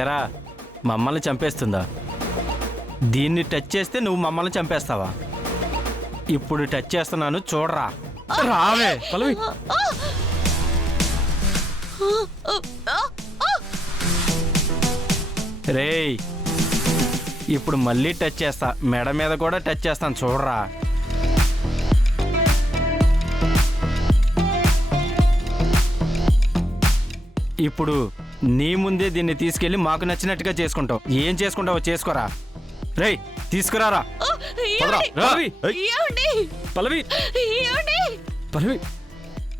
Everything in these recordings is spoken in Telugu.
ఏరా మమ్మల్ని చంపేస్తుందా? దీన్ని టచ్ చేస్తే నువ్వు మమ్మల్ని చంపేస్తావా? ఇప్పుడు టచ్ చేస్తున్నాను చూడరా. రావే పల్లవి. రేయ్ ఇప్పుడు మళ్ళీ టచ్ చేస్తా, మెడ మీద కూడా టచ్ చేస్తాను చూడరా. ఇప్పుడు నీ ముందే దీన్ని తీసుకెళ్ళి మాకు నచ్చినట్టుగా చేసుకుంటావు. ఏం చేసుకుంటావో చేసుకోరా. రేయ్ తీసుకురారా. పల్లవి పల్లవి పల్లవి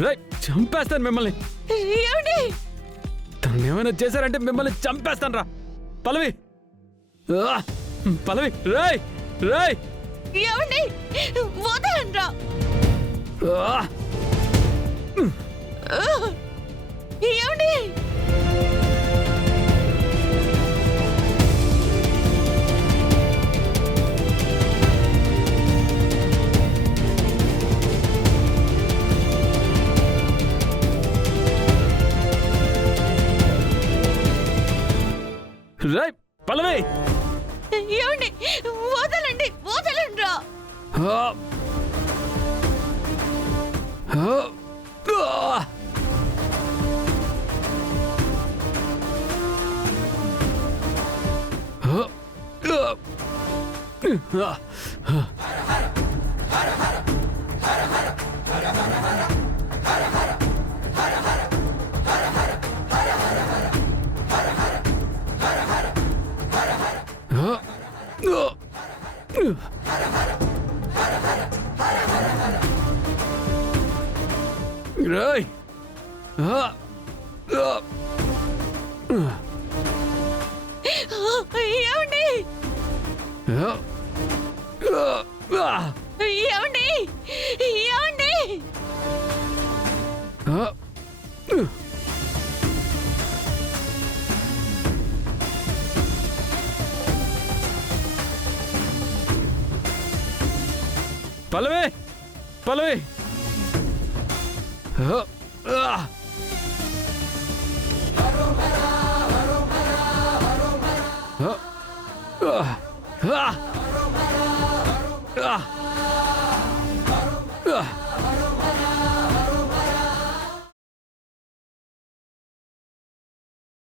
రేయ్ చంపేస్తాను మిమ్మల్ని. తను ఏమైనా చేశారంటే మిమ్మల్ని చంపేస్తాను రా పల్లవి. పల్లవి రేయ్ రేయ్ రేయ్ పల్లవి వదలండి వదలండి రా. రేయ్ ఏమండి ఏమండి ఏమండి పల్లవి పల్లవి